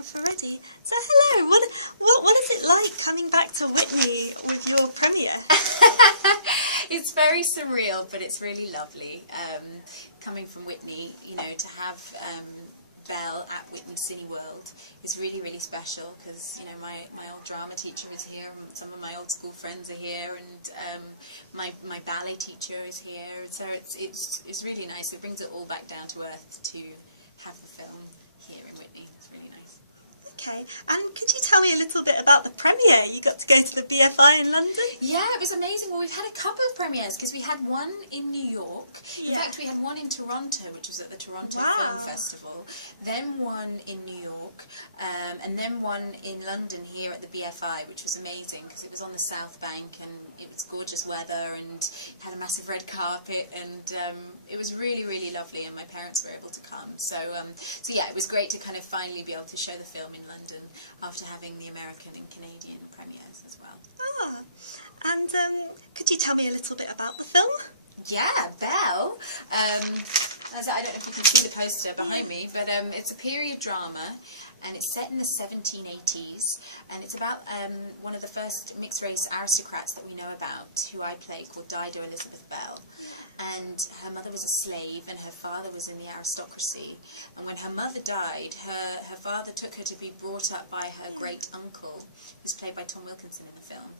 Already. So hello, what is it like coming back to Witney with your premiere? It's very surreal, but it's really lovely. Coming from Witney, you know, to have Belle at Cineworld is really, really special because, you know, my old drama teacher is here, and some of my old school friends are here, and my ballet teacher is here. So it's really nice. It brings it all back down to earth to have the film here in Witney. It's really nice. Okay, and could you tell me a little bit about the premiere? You got to go to the BFI in London? Yeah, it was amazing. Well, we've had a couple of premieres because we had one in New York. In fact, we had one in Toronto, which was at the Toronto Film Festival. Then one in New York, and then one in London here at the BFI, which was amazing because it was on the South Bank and it was gorgeous weather and had a massive red carpet, and it was really, really lovely, and my parents were able to come. So yeah, it was great to kind of finally be able to show the film in London after having the American and Canadian premieres as well. And could you tell me a little bit about the film? Yeah, Belle. I don't know if you can see the poster behind me, but it's a period drama, and it's set in the 1780s, and it's about one of the first mixed-race aristocrats that we know about, who I play, called Dido Elizabeth Belle. And her mother was a slave, and her father was in the aristocracy. And when her mother died, her father took her to be brought up by her great-uncle, who's played by Tom Wilkinson in the film,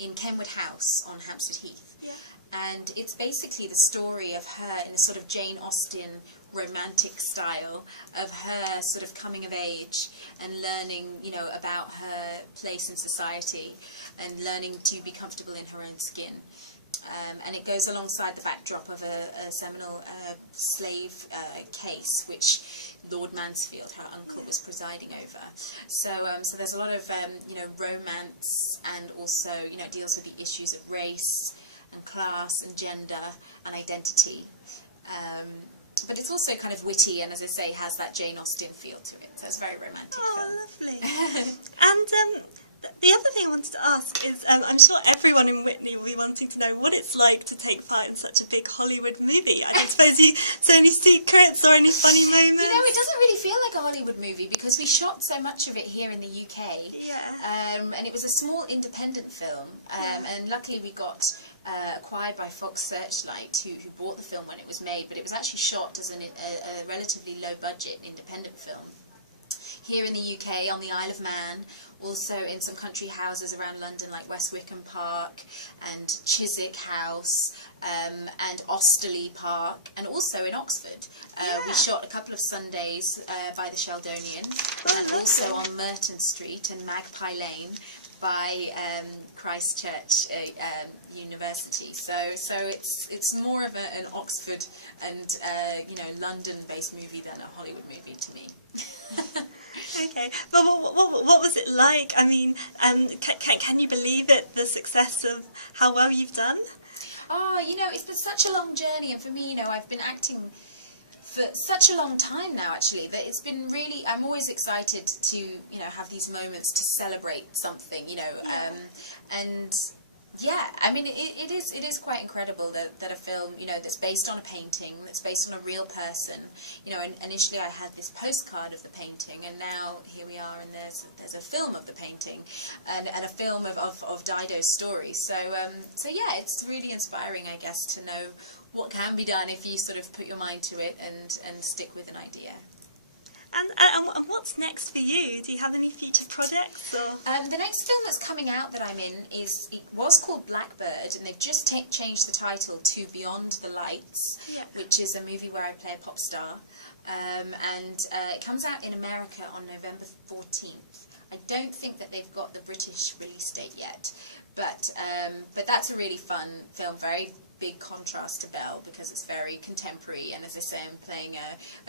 in Kenwood House on Hampstead Heath. And it's basically the story of her in a sort of Jane Austen romantic style, of her sort of coming of age and learning, you know, about her place in society and learning to be comfortable in her own skin. And it goes alongside the backdrop of a seminal slave case, which Lord Mansfield, her uncle, was presiding over. So there's a lot of you know, romance, and also, you know, it deals with the issues of race and class and gender and identity. But it's also kind of witty, and as I say, has that Jane Austen feel to it. So it's a very romantic film. Oh, lovely. And the other thing I wanted to ask is, I'm sure everyone in Witney will be wanting to know what it's like to take part in such a big Hollywood movie. I don't suppose you say any secrets or any funny moments? You know, it doesn't really feel like a Hollywood movie because we shot so much of it here in the UK. Yeah. And it was a small independent film, and luckily we got acquired by Fox Searchlight, who bought the film when it was made, but it was actually shot as a relatively low-budget independent film. Here in the UK, on the Isle of Man, also in some country houses around London like West Wickham Park and Chiswick House and Osterley Park, and also in Oxford. We shot a couple of Sundays by the Sheldonian, and also on Merton Street and Magpie Lane by Christ Church University. So it's more of an Oxford and you know, London-based movie than a Hollywood movie to me. Okay, but what was it like? I mean, can you believe it, the success of how well you've done? Oh, you know, it's been such a long journey, and for me, you know, I've been acting for such a long time now, actually, that it's been really, I'm always excited to, you know, have these moments to celebrate something, you know, and yeah, I mean, it is quite incredible that a film, you know, that's based on a painting, that's based on a real person, you know, and initially I had this postcard of the painting, and now here we are, and there's a film of the painting, and a film of Dido's story. So yeah, it's really inspiring, I guess, to know what can be done if you sort of put your mind to it and stick with an idea. And what's next for you? Do you have any future projects? Or? The next film that's coming out that I'm in it was called Blackbird, and they've just changed the title to Beyond the Lights, which is a movie where I play a pop star. It comes out in America on November 14th. I don't think that they've got the British release date yet, but that's a really fun film, very big contrast to Belle because it's very contemporary, and as I say, I'm playing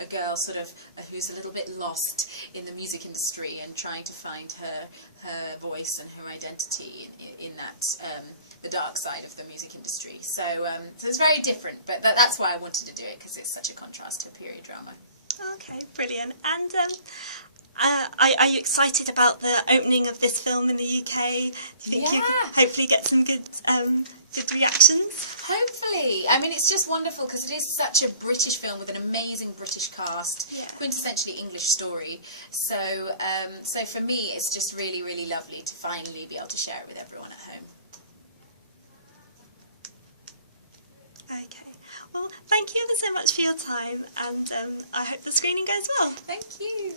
a girl sort of who's a little bit lost in the music industry and trying to find her voice and her identity in that the dark side of the music industry. So it's very different, but that's why I wanted to do it, because it's such a contrast to a period drama. Okay, brilliant. And Are you excited about the opening of this film in the UK? Do you think you can hopefully get some good reactions? Hopefully. I mean, it's just wonderful because it is such a British film with an amazing British cast, quintessentially English story. So, so for me, it's just really, really lovely to finally be able to share it with everyone at home. Okay. Well, thank you ever so much for your time, and I hope the screening goes well. Thank you.